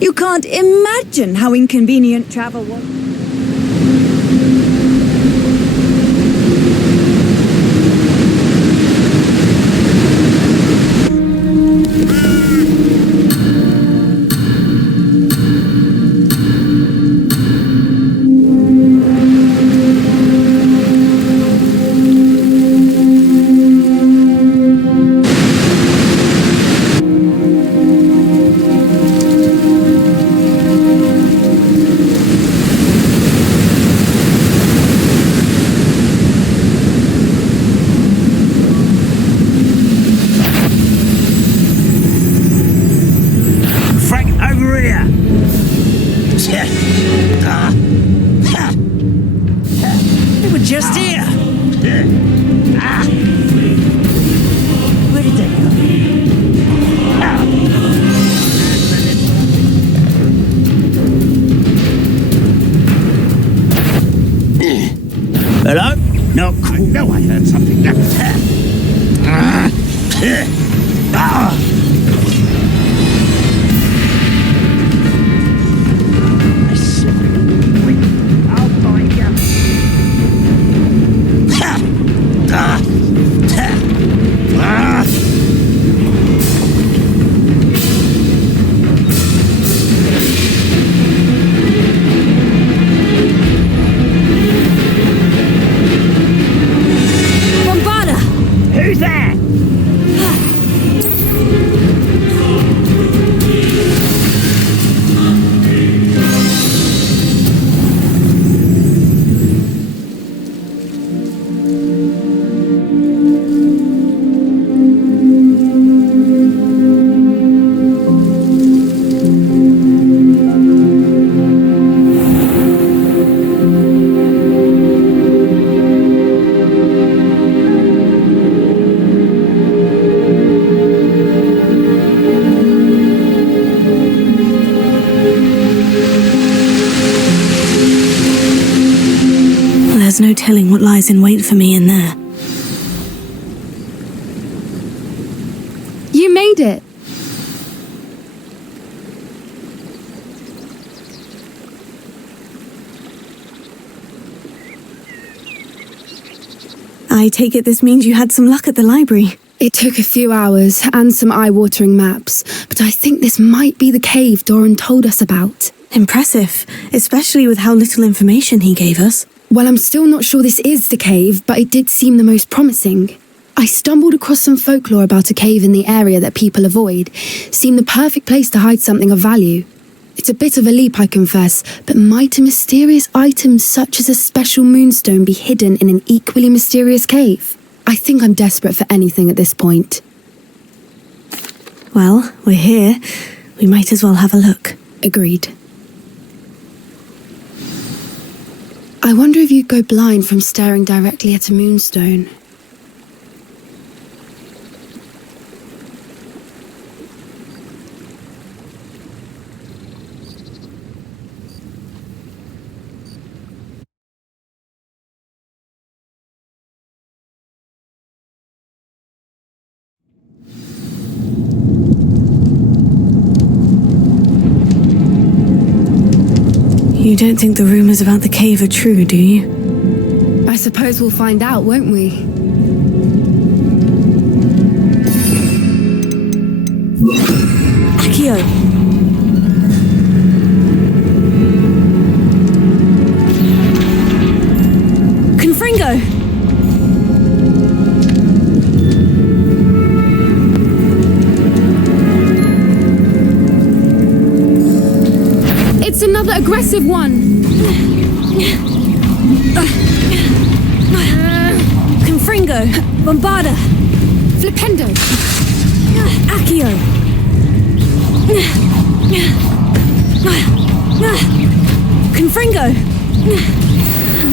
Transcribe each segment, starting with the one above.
You can't imagine how inconvenient travel was. They were just here. Where did they go? Hello? No, I know I heard something. Who's there? There's no telling what lies in wait for me in there. You made it! I take it this means you had some luck at the library. It took a few hours and some eye-watering maps, but I think this might be the cave Doran told us about. Impressive, especially with how little information he gave us. Well, I'm still not sure this is the cave, but it did seem the most promising. I stumbled across some folklore about a cave in the area that people avoid. Seemed the perfect place to hide something of value. It's a bit of a leap, I confess, but might a mysterious item such as a special moonstone be hidden in an equally mysterious cave? I think I'm desperate for anything at this point. Well, we're here. We might as well have a look. Agreed. I wonder if you'd go blind from staring directly at a moonstone. You don't think the rumors about the cave are true, do you? I suppose we'll find out, won't we? Accio! Confringo! It's another aggressive one! Confringo! Bombarda! Flipendo! Accio! Confringo!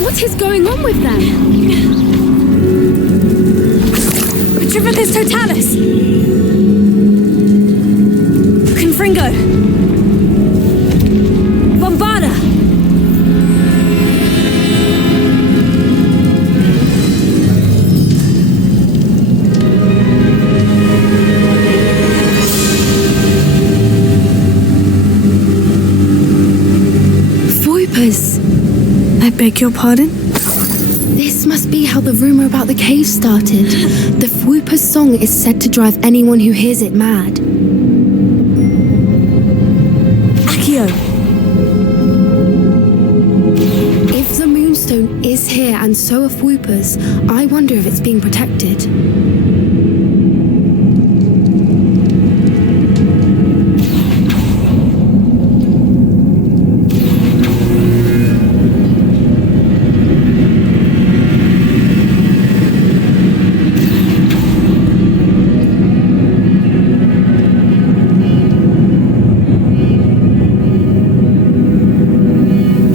What is going on with them? Petrificus totalis! Confringo! Bombarda! Voipers! I beg your pardon? This must be how the rumor about the cave started. The Fwooper's song is said to drive anyone who hears it mad. Accio! If the Moonstone is here and so are Fwoopers, I wonder if it's being protected.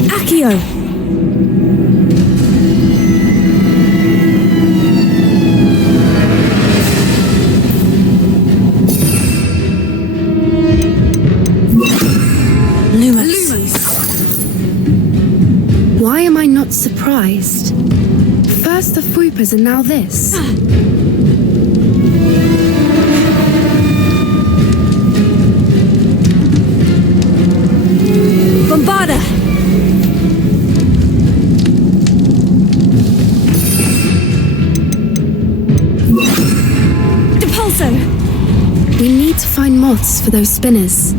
Accio! Lumos! Why am I not surprised? First the Fwoopers and now this. Bombarda! Depulso! We need to find moths for those spinners.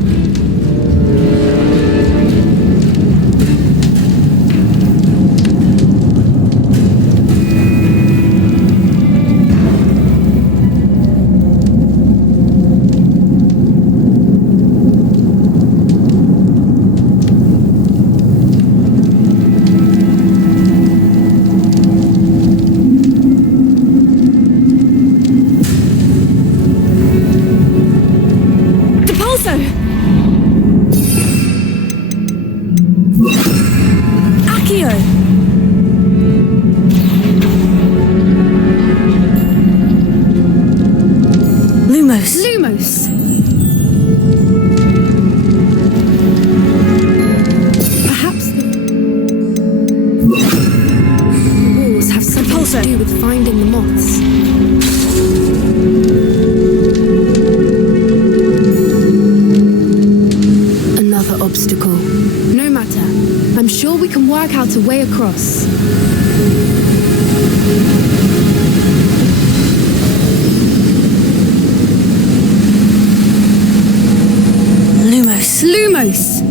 Depulso! Accio! Lumos! Lumos! Perhaps the walls have something to do with finding the moths. Another obstacle. No matter. I'm sure we can work out a way across. Lumos! Lumos!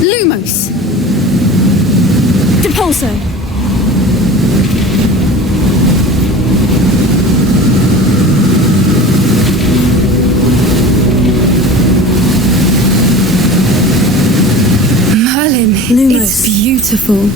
Lumos! Depulso! Merlin, Lumos. it's beautiful.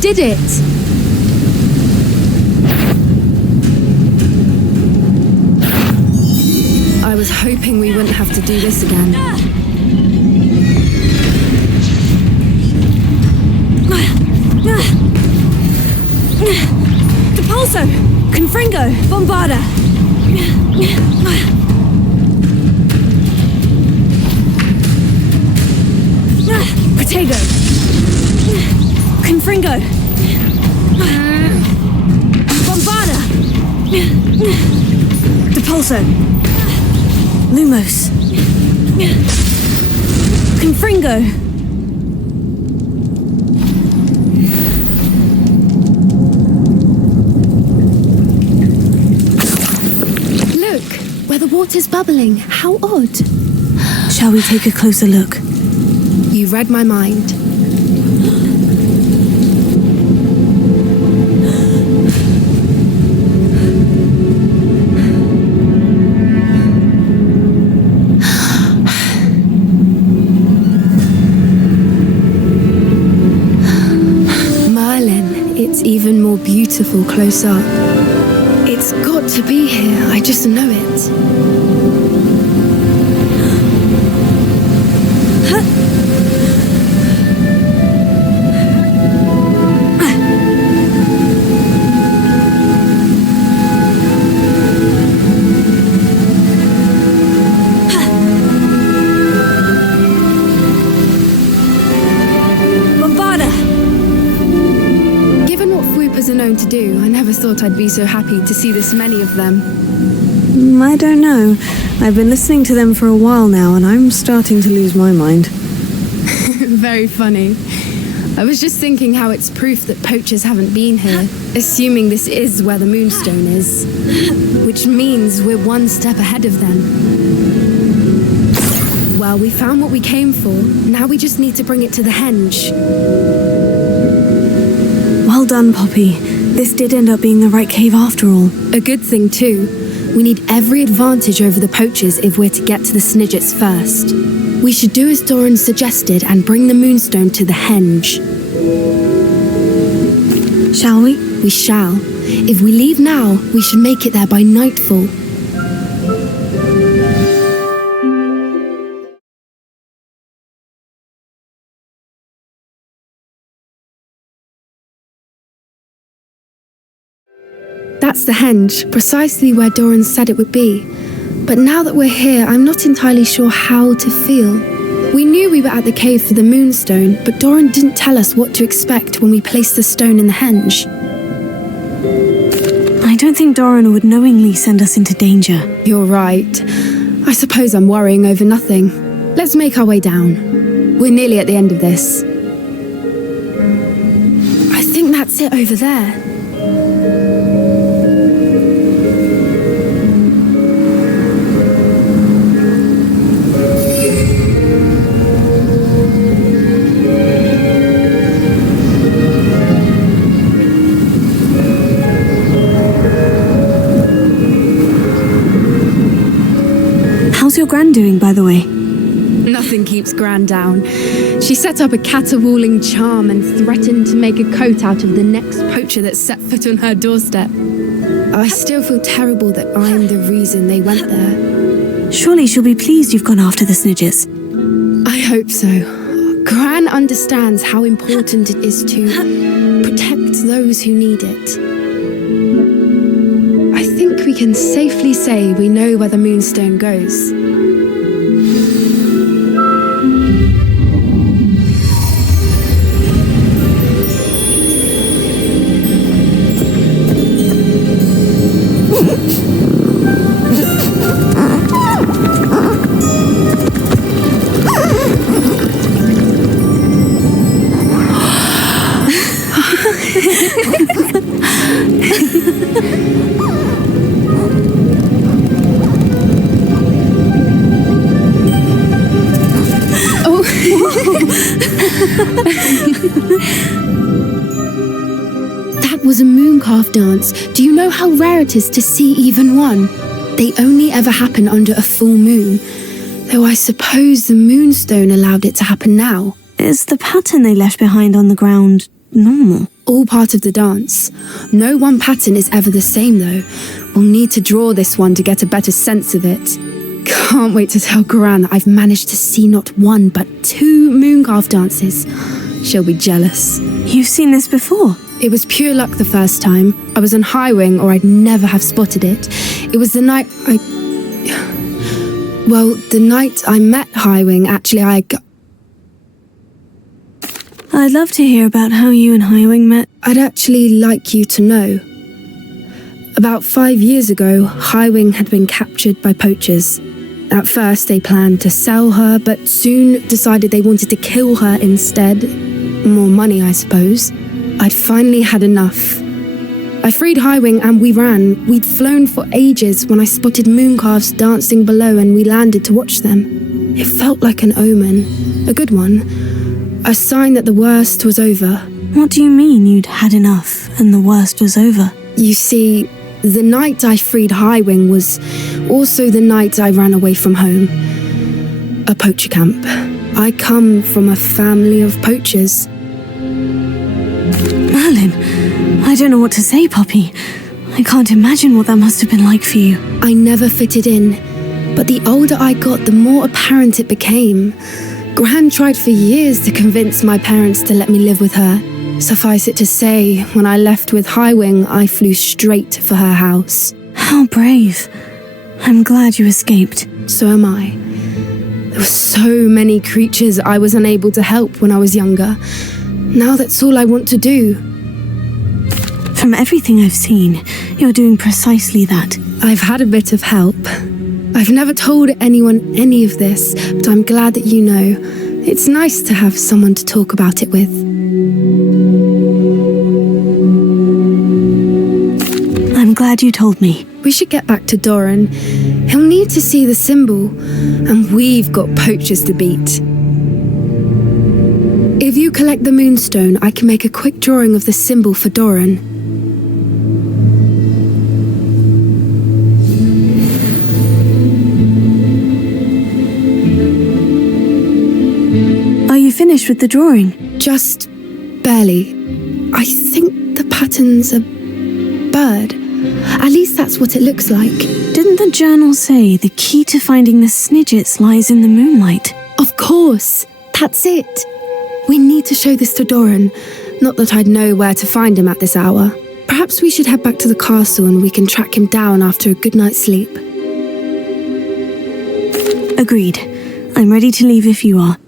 did it! I was hoping we wouldn't have to do this again. Depulso! Confringo! Bombarda! Protego! Confringo! Bombarda! Depulso! Lumos! Confringo! Where the water's bubbling. How odd. Shall we take a closer look? You read my mind. Merlin, it's even more beautiful close up. It's got to be here, I just know it. Known to do, I never thought I'd be so happy to see this many of them. I don't know. I've been listening to them for a while now, and I'm starting to lose my mind. Very funny. I was just thinking how it's proof that poachers haven't been here, assuming this is where the Moonstone is. Which means we're one step ahead of them. Well, we found what we came for. Now we just need to bring it to the henge. Well done, Poppy. This did end up being the right cave after all. A good thing, too. We need every advantage over the poachers if we're to get to the Snidgets first. We should do as Doran suggested and bring the Moonstone to the henge. Shall we? We shall. If we leave now, we should make it there by nightfall. That's the henge, precisely where Doran said it would be. But now that we're here, I'm not entirely sure how to feel. We knew we were at the cave for the Moonstone, but Doran didn't tell us what to expect when we placed the stone in the henge. I don't think Doran would knowingly send us into danger. You're right. I suppose I'm worrying over nothing. Let's make our way down. We're nearly at the end of this. I think that's it over there. How's your Gran doing, by the way? Nothing keeps Gran down. She set up a caterwauling charm and threatened to make a coat out of the next poacher that set foot on her doorstep. I still feel terrible that I'm the reason they went there. Surely she'll be pleased you've gone after the Snidgets. I hope so. Gran understands how important it is to protect those who need it. I think we can safely say we know where the Moonstone goes. That was a mooncalf dance. Do you know how rare it is to see even one? They only ever happen under a full moon. Though I suppose the Moonstone allowed it to happen now. Is the pattern they left behind on the ground normal. All part of the dance. No one pattern is ever the same, though. We'll need to draw this one to get a better sense of it. Can't wait to tell Gran that I've managed to see not one, but 2 mooncalf dances. She'll be jealous. You've seen this before? It was pure luck the first time. I was on High Wing, or I'd never have spotted it. It was the night the night I met High Wing, actually, I'd love to hear about how you and Highwing met. I'd actually like you to know. About 5 years ago, Highwing had been captured by poachers. At first, they planned to sell her, but soon decided they wanted to kill her instead. More money, I suppose. I'd finally had enough. I freed Highwing and we ran. We'd flown for ages when I spotted mooncalves dancing below and we landed to watch them. It felt like an omen. A good one. A sign that the worst was over. What do you mean you'd had enough and the worst was over? You see, the night I freed Highwing was also the night I ran away from home. A poacher camp. I come from a family of poachers. Merlin, I don't know what to say, Poppy. I can't imagine what that must have been like for you. I never fitted in, but the older I got, the more apparent it became. Gran tried for years to convince my parents to let me live with her. Suffice it to say, when I left with Highwing, I flew straight for her house. How brave. I'm glad you escaped. So am I. There were so many creatures I was unable to help when I was younger. Now that's all I want to do. From everything I've seen, you're doing precisely that. I've had a bit of help. I've never told anyone any of this, but I'm glad that you know. It's nice to have someone to talk about it with. I'm glad you told me. We should get back to Doran. He'll need to see the symbol, and we've got poachers to beat. If you collect the moonstone, I can make a quick drawing of the symbol for Doran. Are you finished with the drawing? Just barely. I think the pattern's a bird. At least that's what it looks like. Didn't the journal say the key to finding the Snidgets lies in the moonlight? Of course. That's it. We need to show this to Doran. Not that I'd know where to find him at this hour. Perhaps we should head back to the castle and we can track him down after a good night's sleep. Agreed. I'm ready to leave if you are.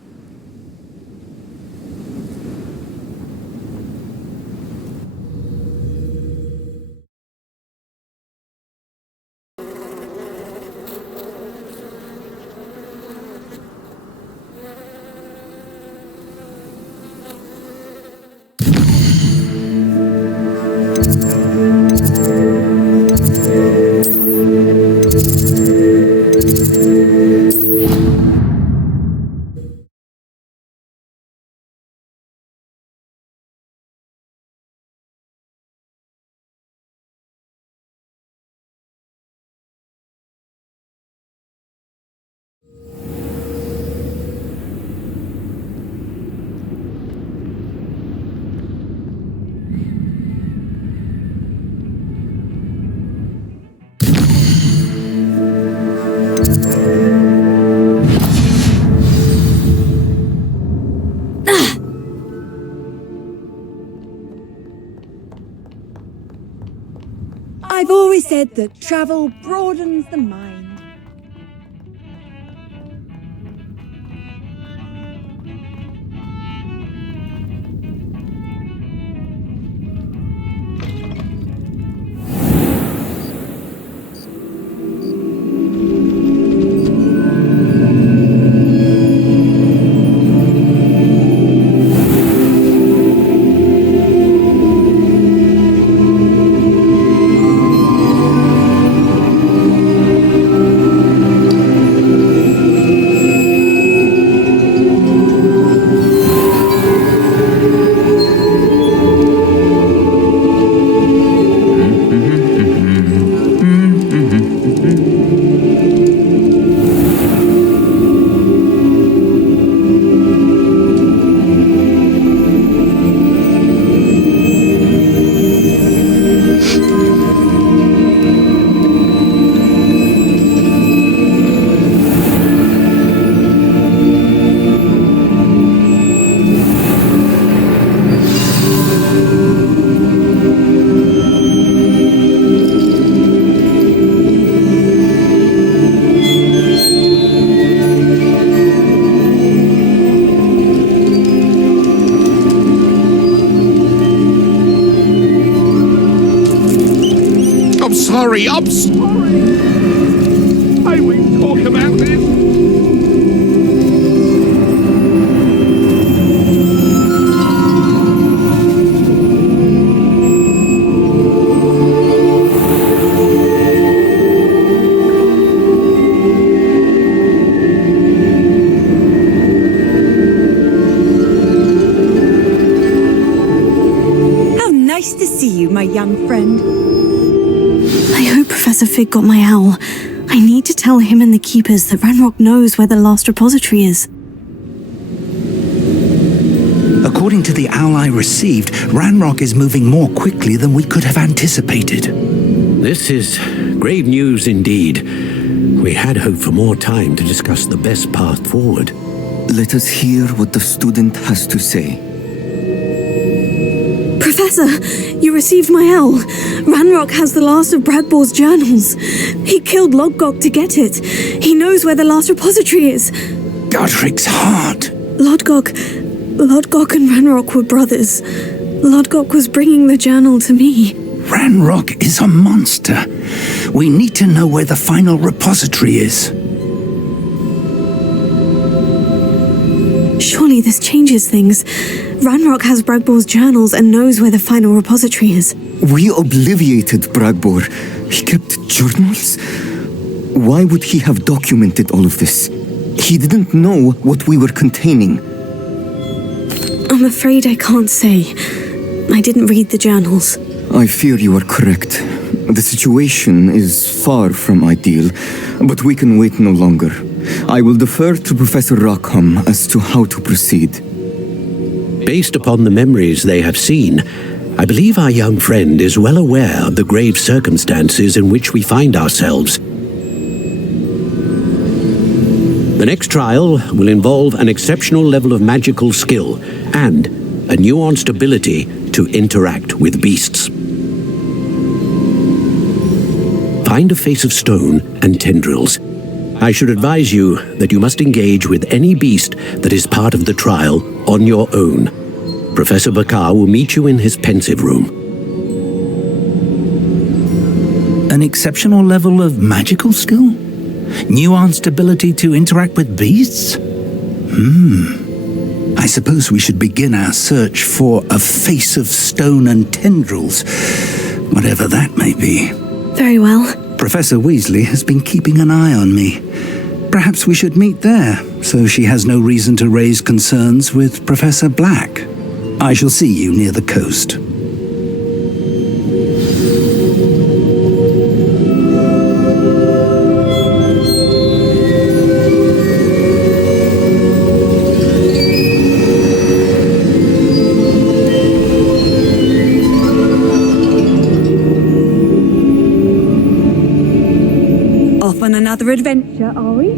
I've always said that travel broadens the mind. sorry. I'm sorry. May we talk about this? Nice to see you, my young friend. I hope Professor Fig got my owl. I need to tell him and the keepers that Ranrock knows where the last repository is. According to the owl I received, Ranrock is moving more quickly than we could have anticipated. This is grave news indeed. We had hoped for more time to discuss the best path forward. Let us hear what the student has to say. Professor, you received my owl. Ranrock has the last of Bradbor's journals. He killed Lodgok to get it. He knows where the last repository is. Godric's heart. Lodgok and Ranrock were brothers. Lodgok was bringing the journal to me. Ranrock is a monster. We need to know where the final repository is. Surely this changes things. Ranrock has Bradbor's journals and knows where the final repository is. We obliviated Bradbor. He kept journals? Why would he have documented all of this? He didn't know what we were containing. I'm afraid I can't say. I didn't read the journals. I fear you are correct. The situation is far from ideal, but we can wait no longer. I will defer to Professor Rockham as to how to proceed. Based upon the memories they have seen, I believe our young friend is well aware of the grave circumstances in which we find ourselves. The next trial will involve an exceptional level of magical skill and a nuanced ability to interact with beasts. Find a face of stone and tendrils. I should advise you that you must engage with any beast that is part of the trial on your own. Professor Bakar will meet you in his pensive room. An exceptional level of magical skill? Nuanced ability to interact with beasts? I suppose we should begin our search for a face of stone and tendrils, whatever that may be. Very well. Professor Weasley has been keeping an eye on me. Perhaps we should meet there, so she has no reason to raise concerns with Professor Black. I shall see you near the coast. Off on another adventure, are we?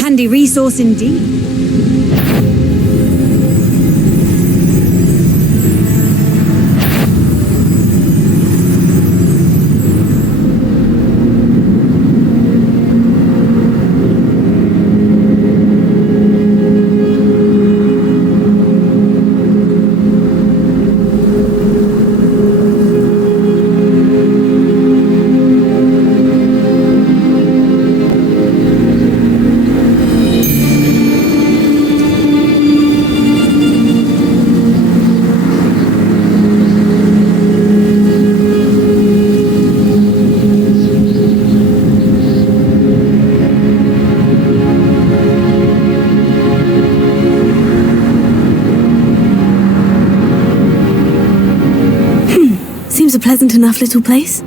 Handy resource indeed. Seems a pleasant enough little place.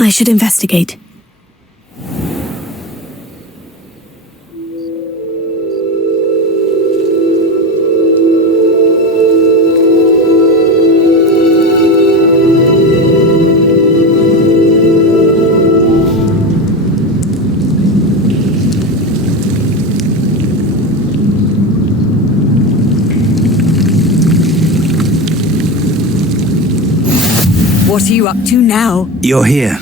I should investigate. What are you up to now? You're here.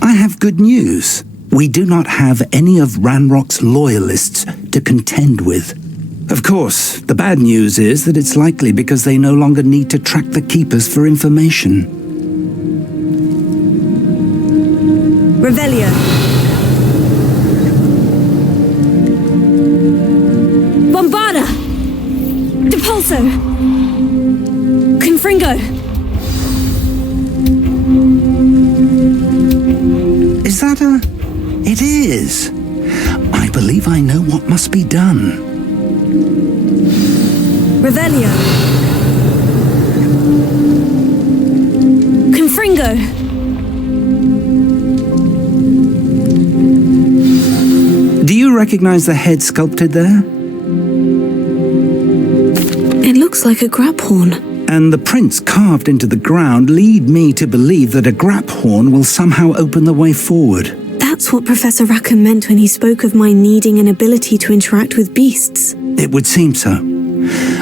I have good news. We do not have any of Ranrock's loyalists to contend with. Of course, the bad news is that it's likely because they no longer need to track the Keepers for information. Revelio. Bombarda! Depulso! Confringo! Is that a... It is. I believe I know what must be done. Revelio. Confringo! Do you recognize the head sculpted there? It looks like a grab horn. And the prints carved into the ground lead me to believe that a grap horn will somehow open the way forward. That's what Professor Rackham meant when he spoke of my needing an ability to interact with beasts. It would seem so.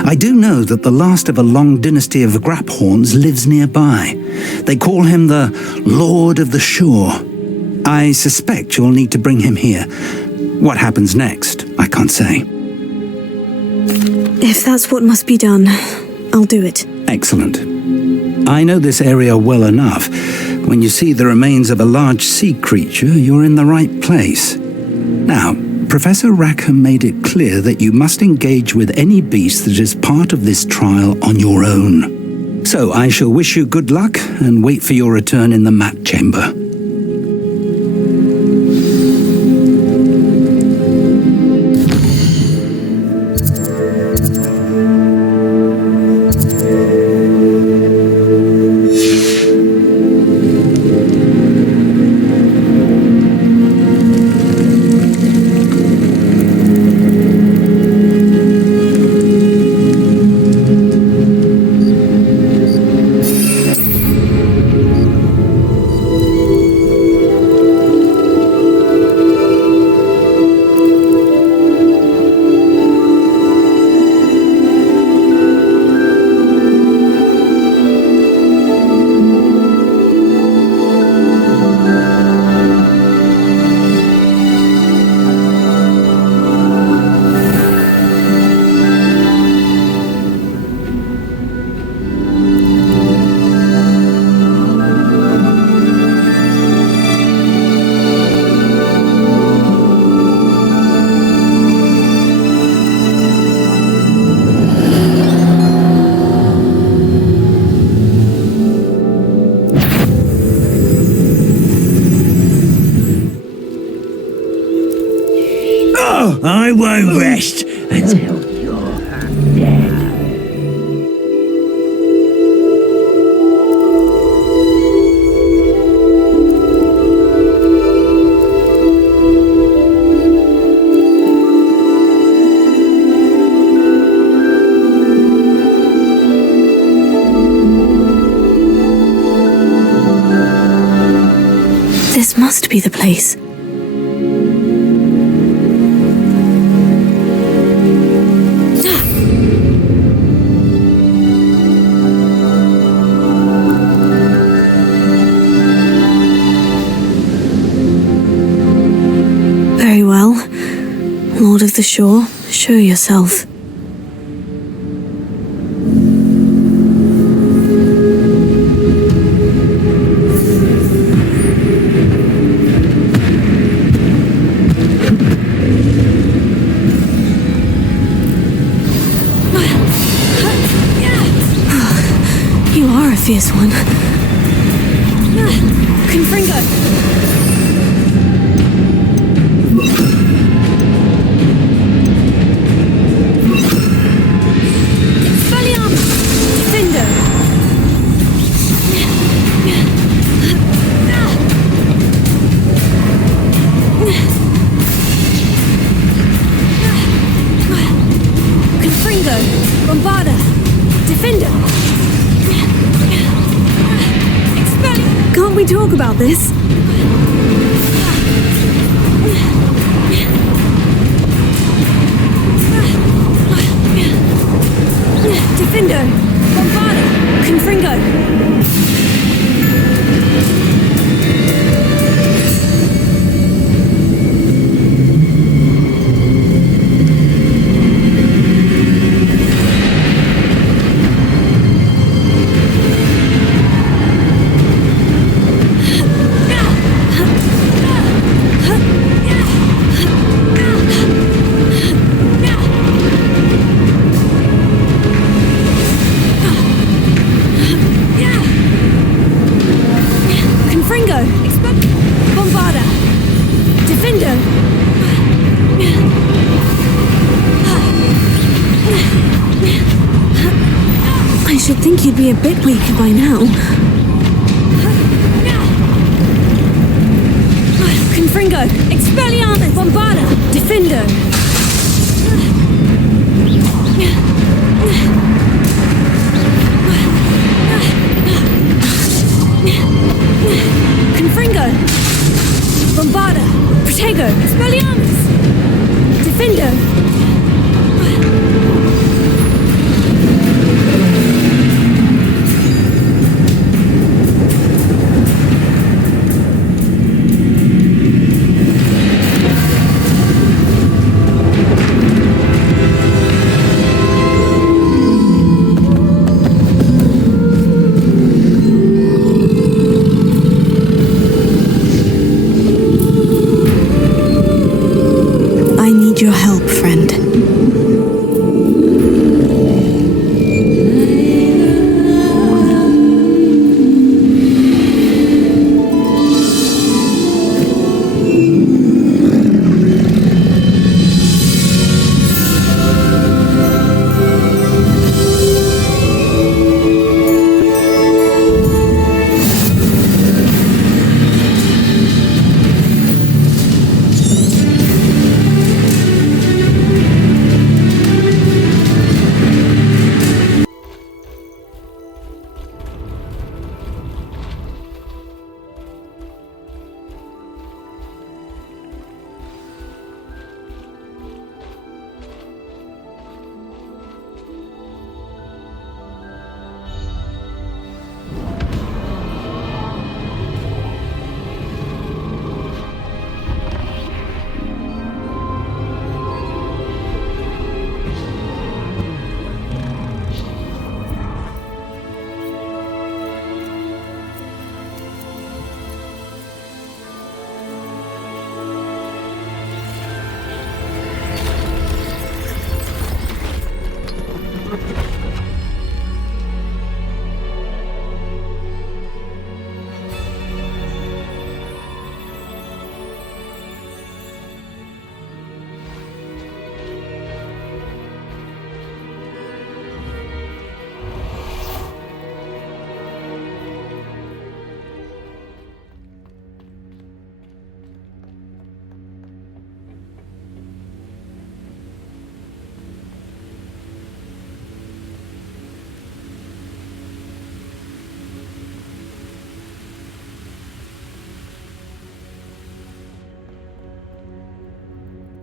I do know that the last of a long dynasty of grap horns lives nearby. They call him the Lord of the Shore. I suspect you'll need to bring him here. What happens next, I can't say. If that's what must be done, I'll do it. Excellent. I know this area well enough. When you see the remains of a large sea creature, you're in the right place. Now, Professor Rackham made it clear that you must engage with any beast that is part of this trial on your own. So I shall wish you good luck and wait for your return in the mat chamber. I won't rest until you're dead. This must be the place. Very well. Lord of the Shore, show yourself. You are a fierce one. Confringo! Expelliarmus! Defender! Confringo! Bombarda! Defender! Can't we talk about this? Defender! Bombarda! Confringo! Confringo! Bombarda! Defender! I should think you'd be a bit weaker by now. Confringo! Expelliarmus! Bombarda! Defender! Confringo! Bombarda! Protego! Expelliarmus! Defender! I need your help, friend.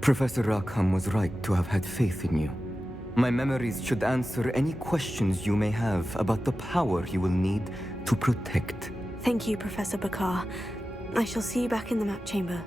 Professor Rackham was right to have had faith in you. My memories should answer any questions you may have about the power you will need to protect. Thank you, Professor Bakar. I shall see you back in the map chamber.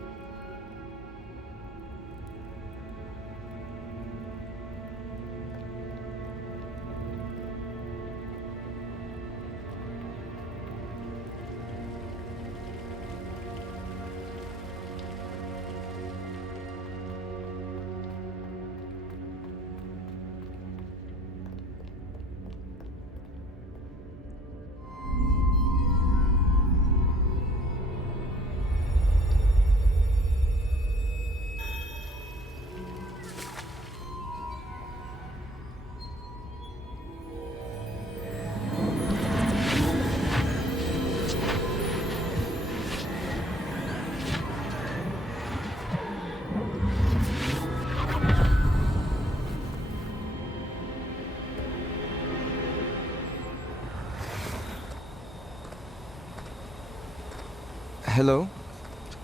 Hello?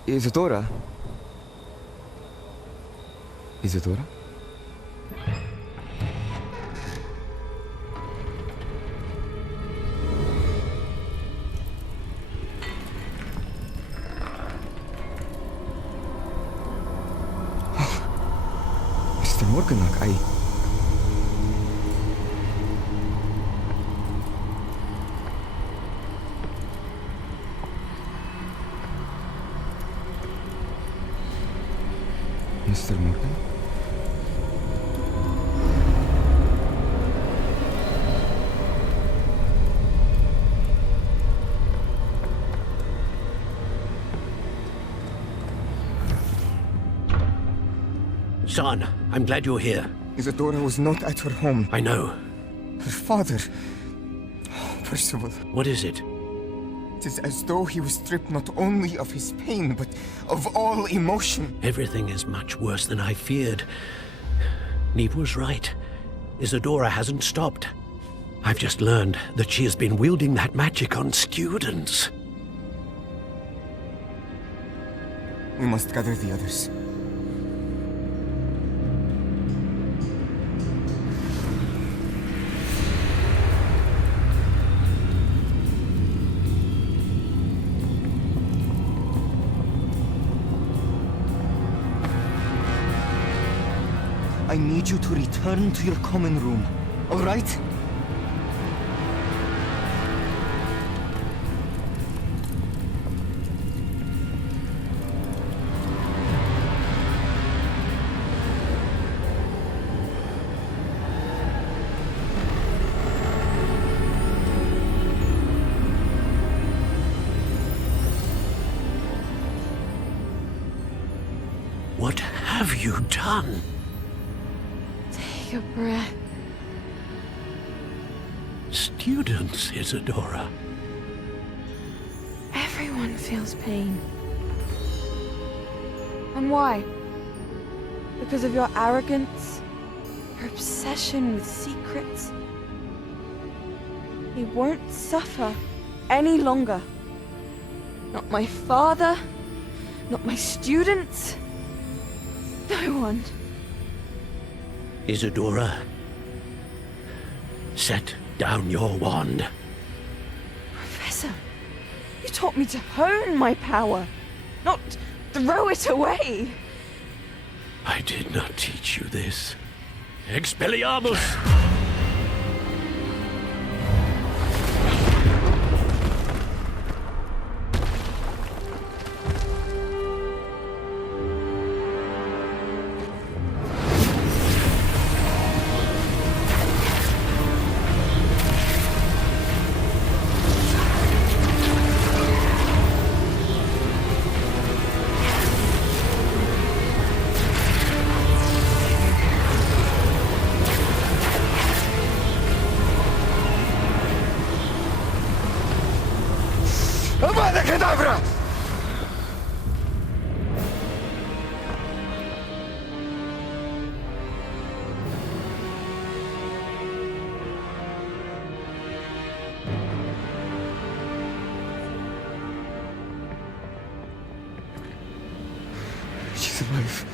Isadora? Isadora? Mr. Morganach, Mr. Morgan? Son, I'm glad you're here. Isadora was not at her home. I know. Her father... Percival. What is it? It is as though he was stripped not only of his pain, but of all emotion. Everything is much worse than I feared. Neve was right. Isadora hasn't stopped. I've just learned that she has been wielding that magic on students. We must gather the others. I need you to return to your common room, all right? What have you done? Take a breath. Students, Isadora. Everyone feels pain. And why? Because of your arrogance? Your obsession with secrets? He won't suffer any longer. Not my father, not my students, no one. Isadora, set down your wand. Professor, you taught me to hone my power, not throw it away. I did not teach you this. Expelliarmus! Avada Kedavra! She's alive.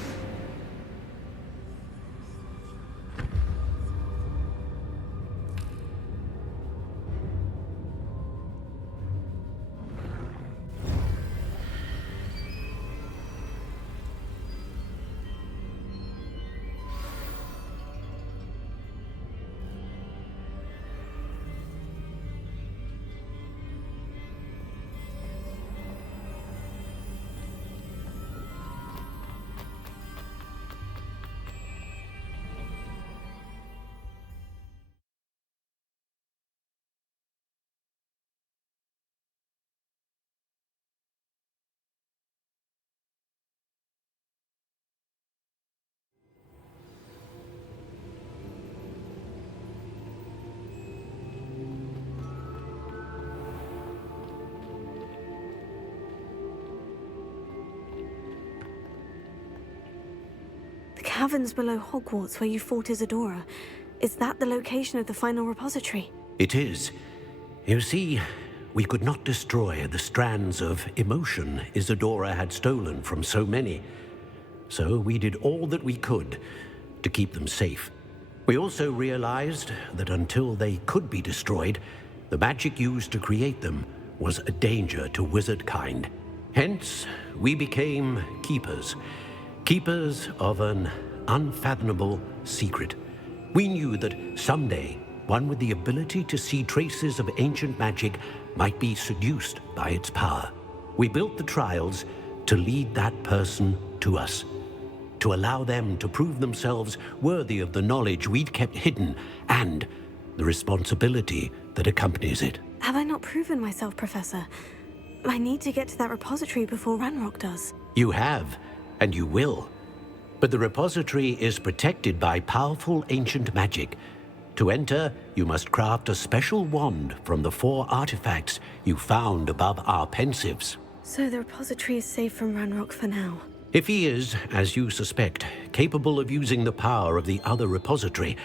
caverns below Hogwarts where you fought Isadora. Is that the location of the final repository? It is. You see, we could not destroy the strands of emotion Isadora had stolen from so many. So we did all that we could to keep them safe. We also realized that until they could be destroyed, the magic used to create them was a danger to wizard kind. Hence, we became keepers. Keepers of an unfathomable secret. We knew that someday, one with the ability to see traces of ancient magic might be seduced by its power. We built the trials to lead that person to us, to allow them to prove themselves worthy of the knowledge we'd kept hidden and the responsibility that accompanies it. Have I not proven myself, Professor? I need to get to that repository before Ranrock does. You have, and you will. But the repository is protected by powerful ancient magic. To enter, you must craft a special wand from the 4 artifacts you found above our pensives. So the repository is safe from Ranrock for now. If he is, as you suspect, capable of using the power of the other repository,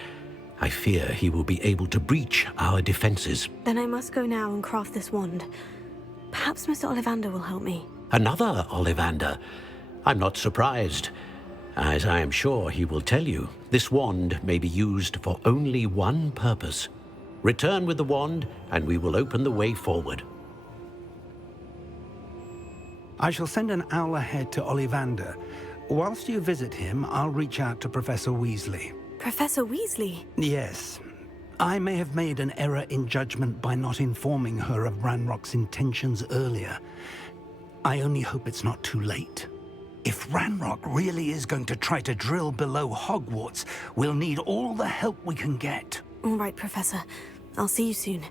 I fear he will be able to breach our defenses. Then I must go now and craft this wand. Perhaps Mr. Ollivander will help me. Another Ollivander? I'm not surprised. As I am sure he will tell you, this wand may be used for only one purpose. Return with the wand, and we will open the way forward. I shall send an owl ahead to Ollivander. Whilst you visit him, I'll reach out to Professor Weasley. Professor Weasley? Yes. I may have made an error in judgment by not informing her of Ranrock's intentions earlier. I only hope it's not too late. If Ranrock really is going to try to drill below Hogwarts, we'll need all the help we can get. All right, Professor. I'll see you soon.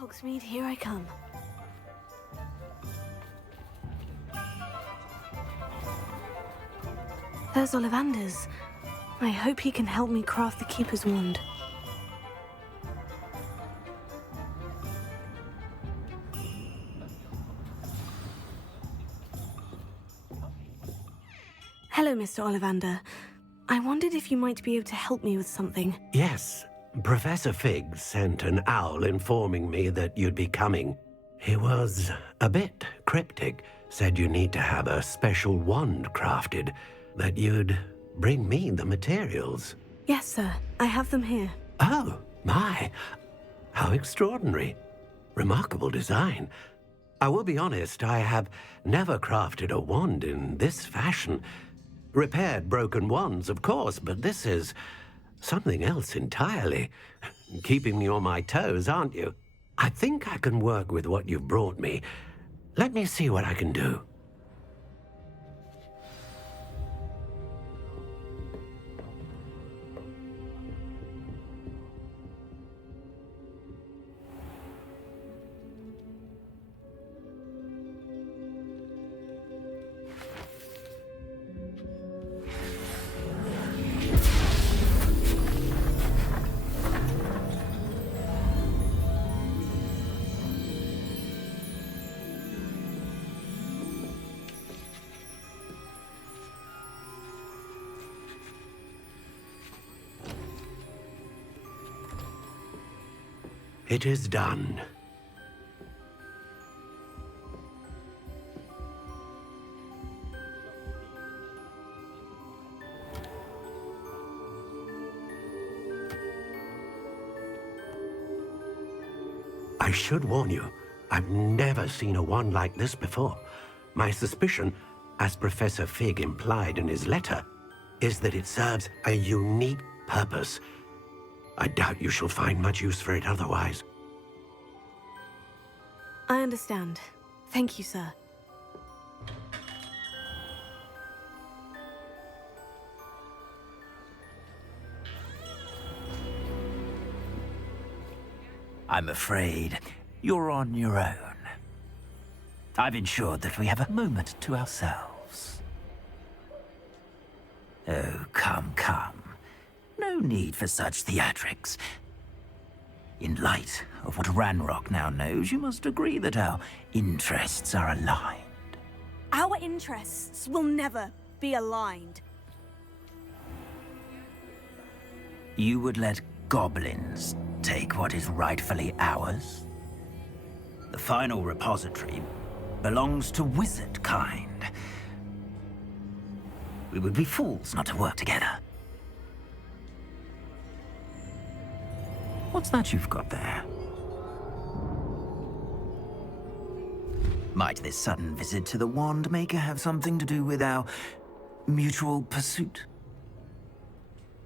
Hogsmeade, here I come. There's Ollivander's. I hope he can help me craft the Keeper's Wand. Hello, Mr. Ollivander. I wondered if you might be able to help me with something. Yes, Professor Fig sent an owl informing me that you'd be coming. He was a bit cryptic, said you need to have a special wand crafted, that you'd bring me the materials. Yes, sir. I have them here. Oh, my. How extraordinary. Remarkable design. I will be honest, I have never crafted a wand in this fashion. Repaired broken wands, of course, but this is something else entirely. Keeping me on my toes, aren't you? I think I can work with what you've brought me. Let me see what I can do. It is done. I should warn you, I've never seen a wand like this before. My suspicion, as Professor Fig implied in his letter, is that it serves a unique purpose. I doubt you shall find much use for it otherwise. I understand. Thank you, sir. I'm afraid you're on your own. I've ensured that we have a moment to ourselves. Oh, come, come. No need for such theatrics. In light of what Ranrock now knows, you must agree that our interests are aligned. Our interests will never be aligned. You would let goblins take what is rightfully ours? The final repository belongs to wizard kind. We would be fools not to work together. What's that you've got there? Might this sudden visit to the Wand Maker have something to do with our mutual pursuit?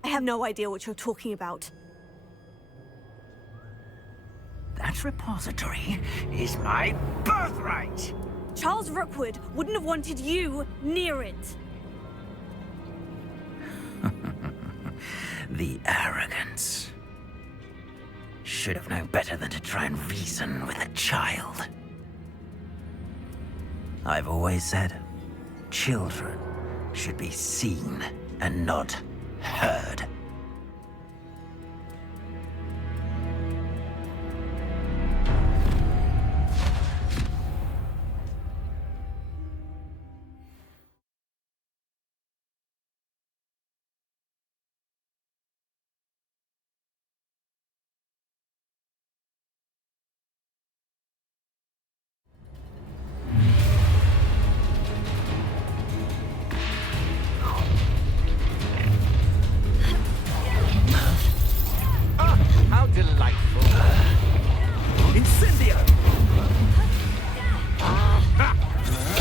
I have no idea what you're talking about. That repository is my birthright! Charles Rookwood wouldn't have wanted you near it. The arrogance. Should have known better than to try and reason with a child. I've always said, children should be seen and not heard. How delightful. Incendio!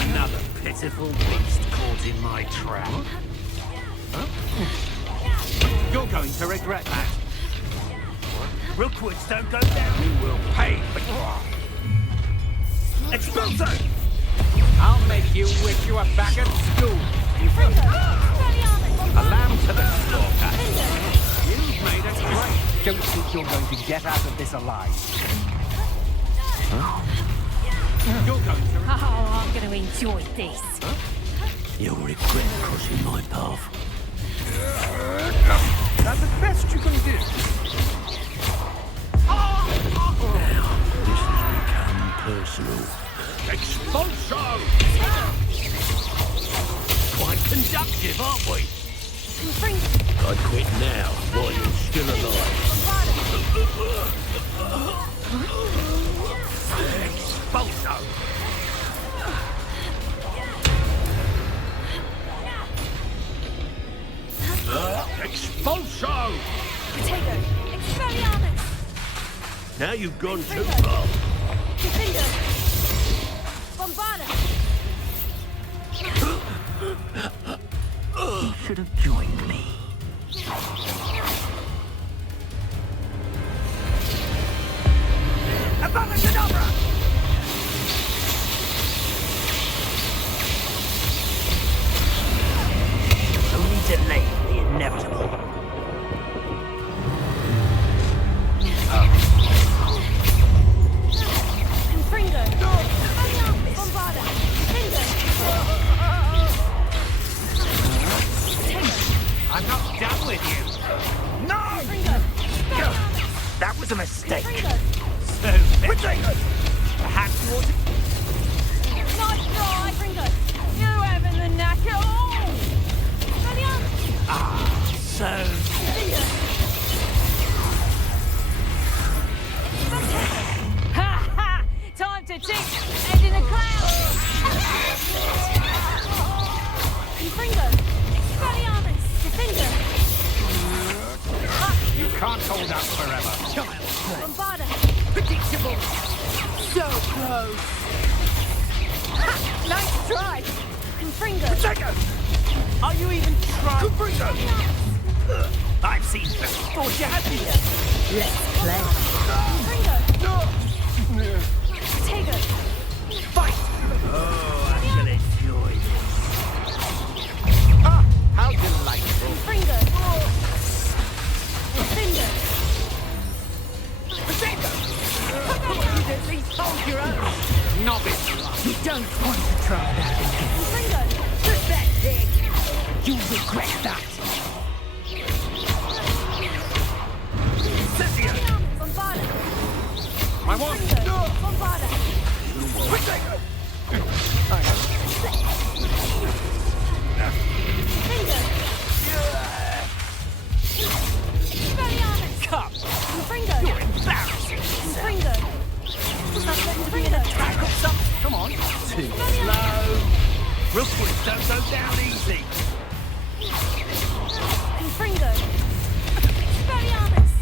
Another pitiful beast caught in my trap. You're going to regret that. Rookwoods don't go down. You will pay for Expulso! I'll make you wish you were back at school. A lamb to the slaughter. You've made us great. Don't think you're going to get out of this alive. You're going to... Oh, I'm going to enjoy this. You'll regret crossing my path. That's the best you can do. Now, this has become personal. Expulso! Quite conductive, aren't we? I'd quit now while you're still alive. Expulso! Expulso! Potato, Expelliarmus! Now you've gone too far. Defender! Bombarda! You should have joined me. Abracadabra! Only delay the inevitable. Confringo! Expelliarmus! Bombarda! Defender! I'm not done with you. No! Confringo! Expelliarmus! That was a mistake. Confringo! So, perhaps you ought to... Nice try, Confringo! You haven't the knack at all! Expelliarmus! So, Ha ha! Time to tip! Head in a cloud! Confringo! Expelliarmus! Defender! You can't hold out forever. Bombarda! Predictable. So close! Ha! Nice try! Confringo! Potato! Are you even trying? I've seen better. Thought you had me. Let's play. Confringo! Potato! Fight! Oh, I shall enjoy this. Ah, how delightful! Confringo! Finger! Potato! You'd at least hold your own! Novice! You don't want to try that again. Confringo! Pathetic! You regret that. Cynthia! Bombarda! I want... Confringo! Bombarda! Potato! Confringo! Expelliarmus! Come! Confringo! You're embarrassing! Confringo! Confringo! Back up some. Come on. Too slow. Rookwoods don't go down easy. Confringo! Expelliarmus!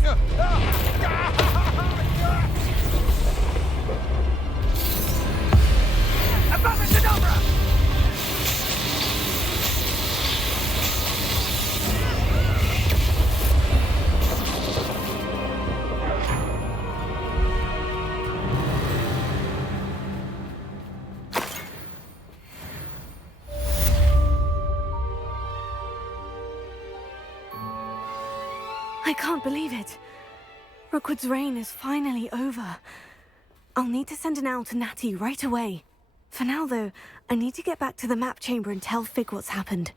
Abracadabra! I can't believe it. Rookwood's reign is finally over. I'll need to send an owl to Natty right away. For now, though, I need to get back to the map chamber and tell Fig what's happened.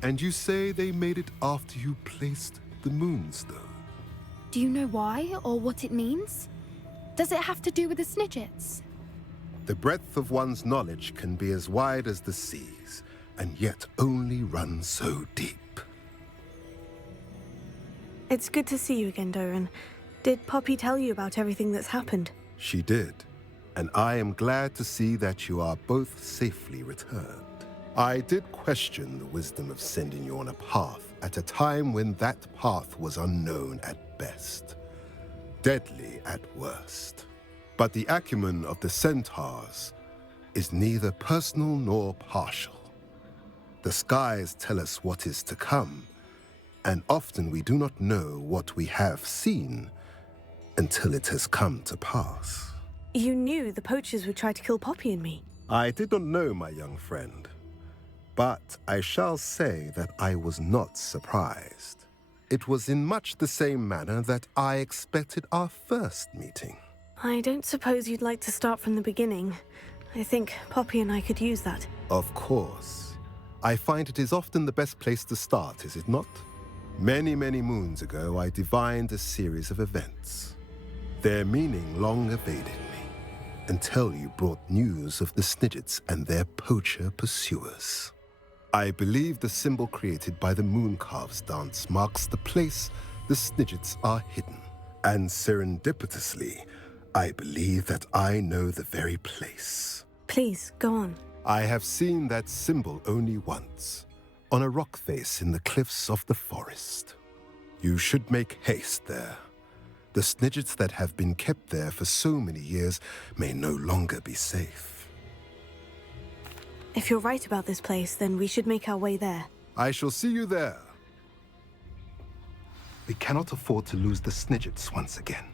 And you say they made it after you placed the moonstone? Do you know why or what it means? Does it have to do with the Snidgets? The breadth of one's knowledge can be as wide as the seas, and yet only run so deep. It's good to see you again, Doran. Did Poppy tell you about everything that's happened? She did, and I am glad to see that you are both safely returned. I did question the wisdom of sending you on a path at a time when that path was unknown at best, deadly at worst. But the acumen of the centaurs is neither personal nor partial. The skies tell us what is to come, and often we do not know what we have seen until it has come to pass. You knew the poachers would try to kill Poppy and me. I did not know, my young friend, but I shall say that I was not surprised. It was in much the same manner that I expected our first meeting. I don't suppose you'd like to start from the beginning. I think Poppy and I could use that. Of course. I find it is often the best place to start, is it not? Many, many moons ago, I divined a series of events. Their meaning long evaded me, until you brought news of the Snidgets and their poacher pursuers. I believe the symbol created by the Mooncalves dance marks the place the Snidgets are hidden. And serendipitously, I believe that I know the very place. Please, go on. I have seen that symbol only once, on a rock face in the cliffs of the forest. You should make haste there. The Snidgets that have been kept there for so many years may no longer be safe. If you're right about this place, then we should make our way there. I shall see you there. We cannot afford to lose the Snidgets once again.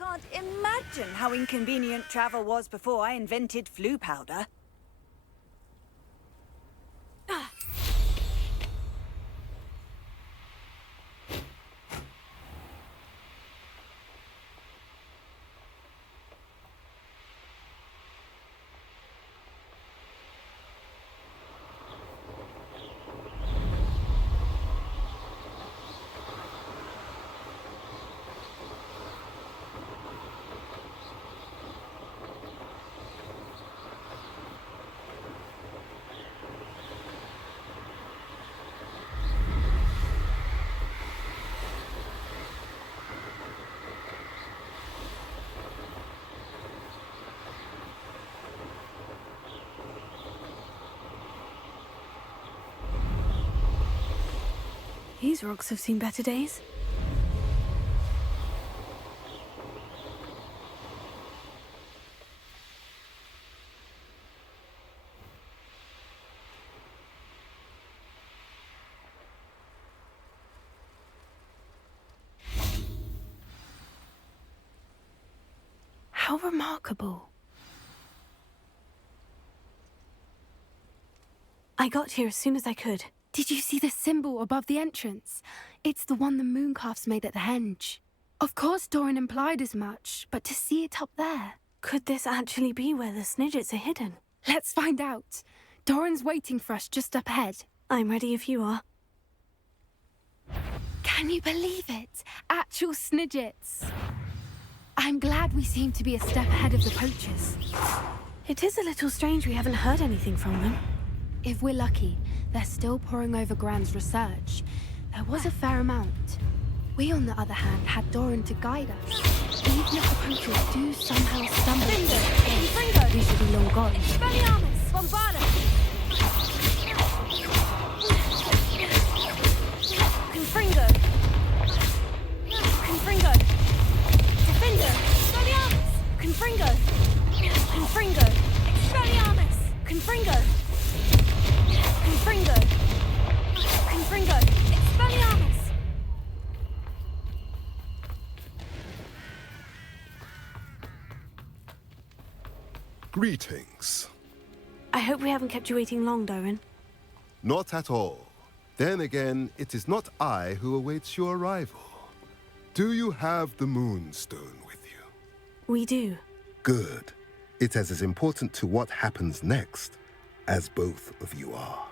can't imagine how inconvenient travel was before I invented flu powder. These rocks have seen better days. How remarkable. I got here as soon as I could. Did you see the symbol above the entrance? It's the one the mooncalfs made at the henge. Of course Doran implied as much, but to see it up there... Could this actually be where the Snidgets are hidden? Let's find out. Doran's waiting for us just up ahead. I'm ready if you are. Can you believe it? Actual Snidgets. I'm glad we seem to be a step ahead of the poachers. It is a little strange we haven't heard anything from them. If we're lucky, they're still poring over Gran's research. There was a fair amount. We, on the other hand, had Doran to guide us. Even if the poachers do somehow stumble we should be long gone. Expelliarmus! Bombarda! Confringo! Confringo! Defender! Expelliarmus! Confringo! Confringo! Expelliarmus! Confringo! Confringo! Confringo! Expelliarmus! Greetings. I hope we haven't kept you waiting long, Doran. Not at all. Then again, it is not I who awaits your arrival. Do you have the Moonstone with you? We do. Good. It is as important to what happens next as both of you are.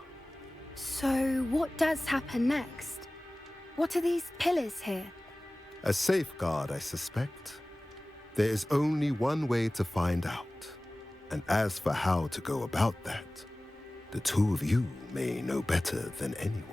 So, what does happen next? What are these pillars here? A safeguard, I suspect. There is only one way to find out. And as for how to go about that, the two of you may know better than anyone.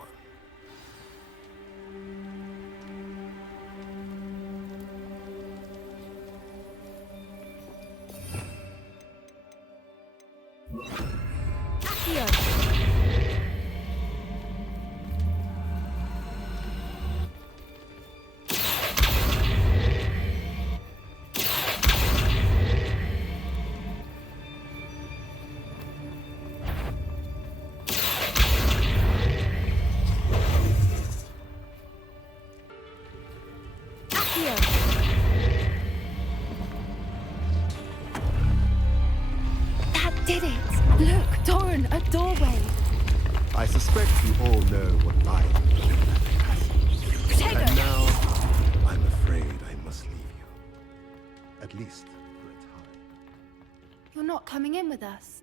That did it! Look, Doran, a doorway! I suspect you all know what lies within that passage. And now, I'm afraid I must leave you. At least for a time. You're not coming in with us.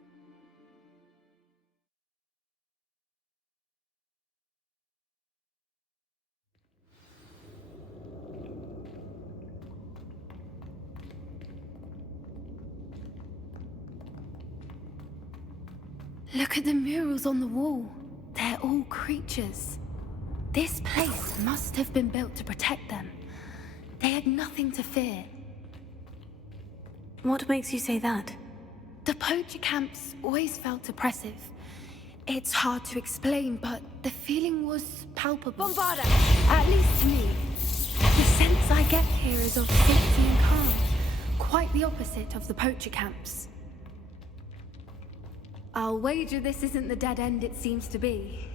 Look at the murals on the wall. They're all creatures. This place must have been built to protect them. They had nothing to fear. What makes you say that? The poacher camps always felt oppressive. It's hard to explain, but the feeling was palpable. Bombarda! At least to me. The sense I get here is of safety and calm. Quite the opposite of the poacher camps. I'll wager this isn't the dead end it seems to be.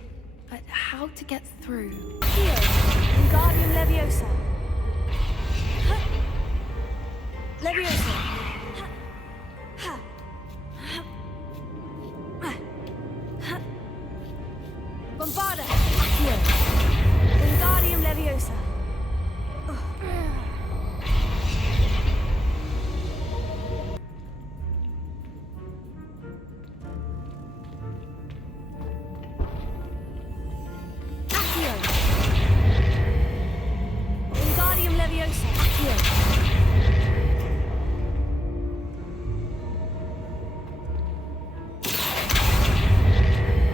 But how to get through? Here, Wingardium Leviosa. Leviosa. Bombarda. Accio. Wingardium Leviosa. Accio. Wingardium Leviosa. Accio.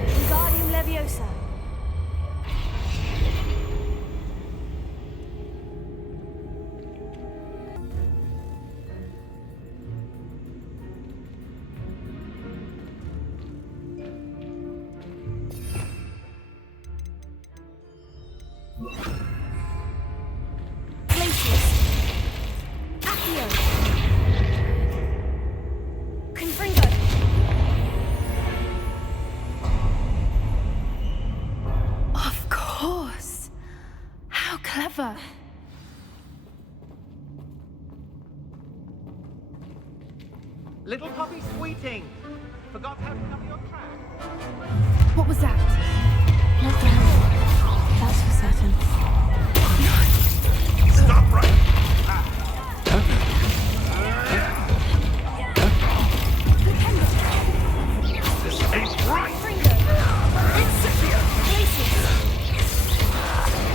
Wingardium Leviosa. Glacius. Accio. Confringo. Of course. How clever. Little puppy sweeting. Forgot how to cover your track. What was that? Not the helmet. That's for certain. Stop right! This ain't right! Incipient!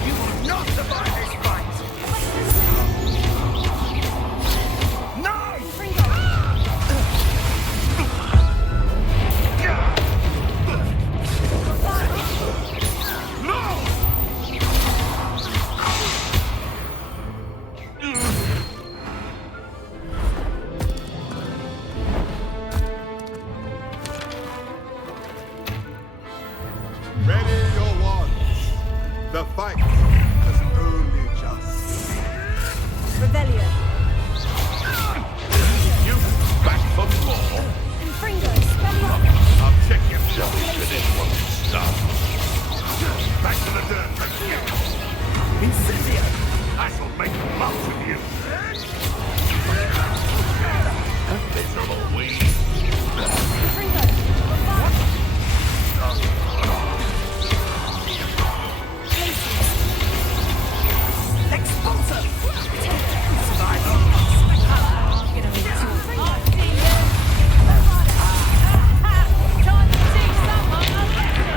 You will not survive this fight! No! No! Ready your wands. The fight has only just. Revelio. You back for more? Confringo. Spellion. I'll check your jelly for this one to stop. Back to the dirt, let's go. Incendio! I shall make a mouth with you. Miserable weed. Confringo. Bombarda. Expulsor! Time to see someone a lesson!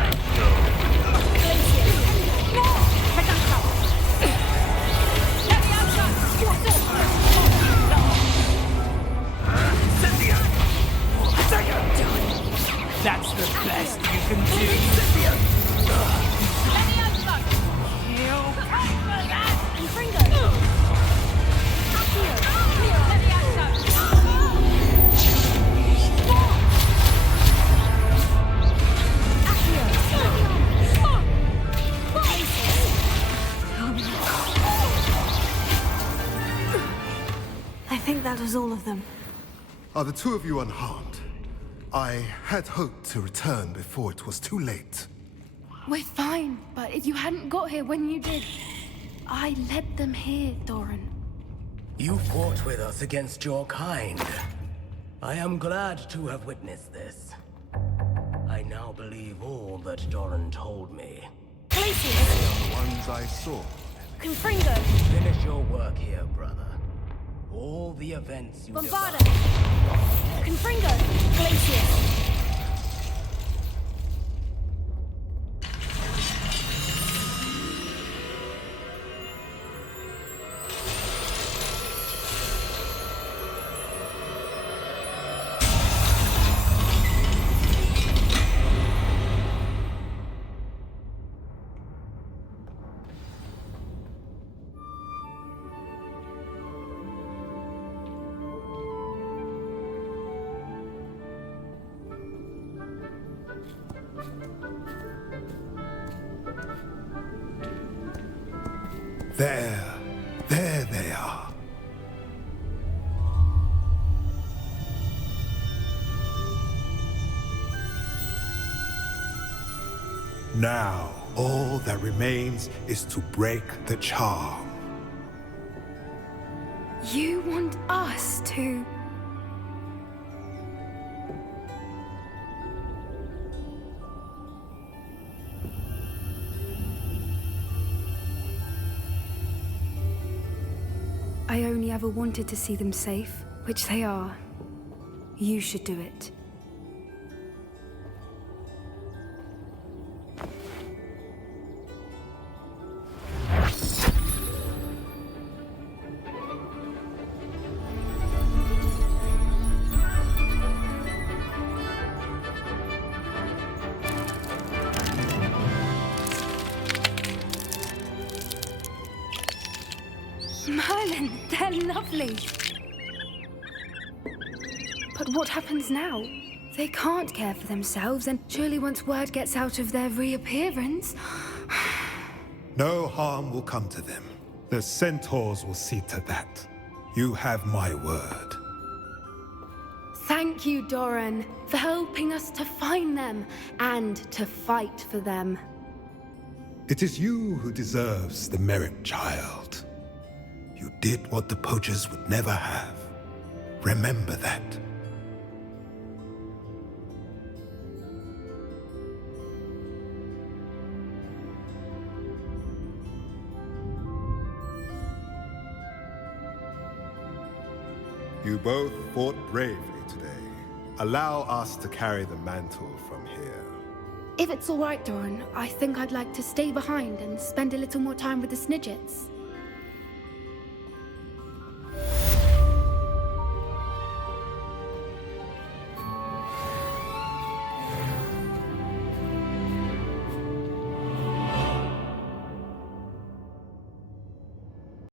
That's the best you can do. I think that was all of them. Are the two of you unharmed? I had hoped to return before it was too late. We're fine, but if you hadn't got here when you did, I led them here, Doran. You fought with us against your kind. I am glad to have witnessed this. I now believe all that Doran told me. Glacius! The ones I saw. Confringo! Finish your work here, brother. All the events you Bombarda! desire. Confringo! Glacius! There they are. Now, all that remains is to break the charm. You want us to... I only ever wanted to see them safe, which they are. You should do it. Merlin, they're lovely. But what happens now? They can't care for themselves, and surely once word gets out of their reappearance... No harm will come to them. The centaurs will see to that. You have my word. Thank you, Doran, for helping us to find them and to fight for them. It is you who deserves the merit, child. You did what the poachers would never have. Remember that. You both fought bravely today. Allow us to carry the mantle from here. If it's all right, Doran, I think I'd like to stay behind and spend a little more time with the Snidgets.